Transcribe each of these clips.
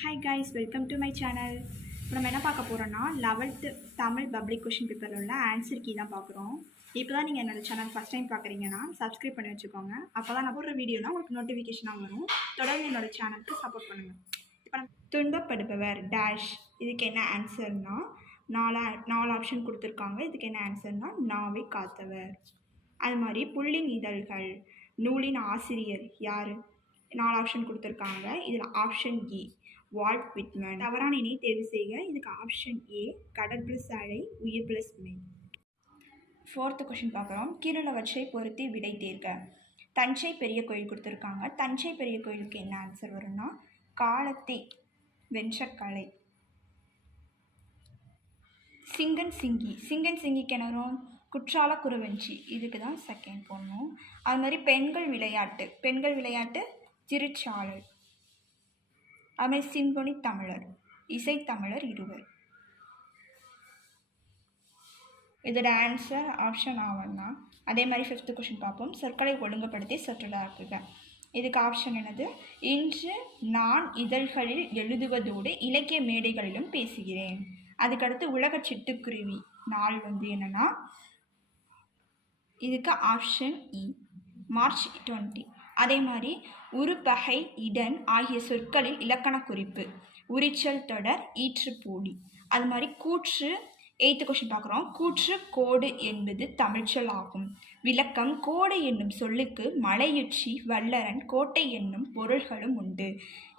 Hi guys, welcome to my channel. இப்போ நம்ம என்ன பார்க்க போகிறோன்னா 11th தமிழ் பப்ளிக் கொஷின் பேப்பரில் உள்ள ஆன்சர் கீ தான் பார்க்குறோம். இப்போ தான் நீங்கள் என்னோடய சேனல் ஃபஸ்ட் டைம் பார்க்குறீங்கன்னா சப்ஸ்கிரைப் பண்ணி வச்சுக்கோங்க. அப்போ தான் நான் போடுற வீடியோனா உங்களுக்கு நோட்டிஃபிகேஷனாக வரும். தொடர்ந்து என்னோடய சேனலுக்கு சப்போர்ட் பண்ணுங்கள். இப்போ நம்ம துன்பப்படுபவர் டேஷ், இதுக்கு என்ன ஆன்சர்னா நாலு ஆப்ஷன் கொடுத்துருக்காங்க. இதுக்கு என்ன ஆன்சர்னா நாவை காத்தவர். அது மாதிரி புள்ளின் இதழ்கள், நூலின் ஆசிரியர் யார்? 4 ஆப்ஷன் கொடுத்துருக்காங்க. இதில் ஆப்ஷன் ஏ வால்ட் விட்மன். தவறான இணை தேர்வு செய்க. இதுக்கு ஆப்ஷன் ஏ கடல் பிளஸ் அலை உயிர் பிளஸ் மெய். 4th கொஷின் பார்க்குறோம். கீழுள்ளவற்றை பொருத்தி விடை தேர்க. தஞ்சை பெரிய கோயில் கொடுத்துருக்காங்க. தஞ்சை பெரிய கோயிலுக்கு என்ன ஆன்சர் வரும்னா காலத்தை வென்ற கலை. சிங்கன் சிங்கி, சிங்கன் சிங்கிக்கு என்ன வரும்? குற்றால குறவஞ்சி. இதுக்கு தான் செகண்ட் போடணும். அது மாதிரி பெண்கள் விளையாட்டு, பெண்கள் விளையாட்டு திருச்சாளர். அதுமாதிரி சிம்பொனி தமிழர், இசைத்தமிழர் இருவர். இதோட ஆன்சர் ஆப்ஷன் ஆவன்னா. அதே மாதிரி 5th கொஷின் பார்ப்போம். சொற்களை ஒழுங்குபடுத்தி சொற்றொடராக்குக. இதுக்கு ஆப்ஷன் என்னது? இன்று நான் இதழ்களில் எழுதுவதோடு இலக்கிய மேடைகளிலும் பேசுகிறேன். அதுக்கடுத்து உலக சிட்டுக்குருவி நாள் என்னன்னா, இதுக்கு ஆப்ஷன் இ மார்ச் 20. அதே மாதிரி உருபகை இடன் ஆகிய சொற்களில் இலக்கண குறிப்பு உரிச்சல் தொடர் ஈற்று போடி. அது மாதிரி கூற்று 8th கொஷின் பார்க்குறோம். கூற்று கோடு என்பது தமிழ்ச்சொல் ஆகும். விளக்கம் கோடு என்னும் சொல்லுக்கு மலையுச்சி வல்லரன் கோட்டை என்னும் பொருள்களும் உண்டு.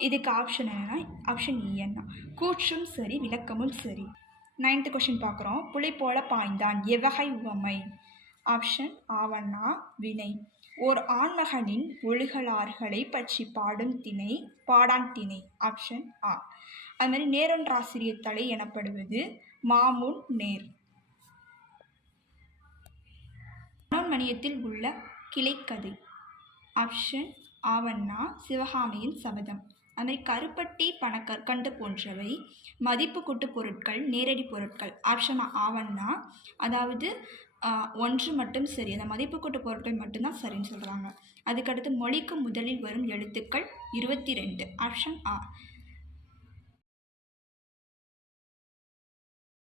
இதுக்கு ஆப்ஷன் என்னன்னா ஆப்ஷன் இ என்ன கூற்றும் சரி விளக்கமும் சரி. 9th கொஷின் பார்க்குறோம். புலி போல பாய்ந்தான் எவ்வகை உவமை? ஆப்ஷன் ஆவன்னா வினை. ஓர் ஆண்மகனின் ஒழுகலாறுகளை பற்றி பாடான் திணை. ஆப்ஷன் ஆ. அது மாதிரி நேரொன்றாசிரியர் தலை எனப்படுவது மாமுன் நேர். மனோன்மணியத்தில் உள்ள கிளைக்கதை. ஆப்ஷன் ஆவன்னா சிவகாமியின் சபதம். அதுமாதிரி கருப்பட்டி பணக்கற்கண்டு போன்றவை மதிப்பு கூட்டு பொருட்கள் நேரடி பொருட்கள். ஆப்ஷன் ஆவன்னா அதாவது 1 மட்டும் சரி. அந்த மதிப்பு கூட்டு பொருட்கள் மட்டும்தான் சரின்னு சொல்கிறாங்க. அதுக்கடுத்து மொழிக்கு முதலில் வரும் எழுத்துக்கள் 22. ஆப்ஷன் ஆ.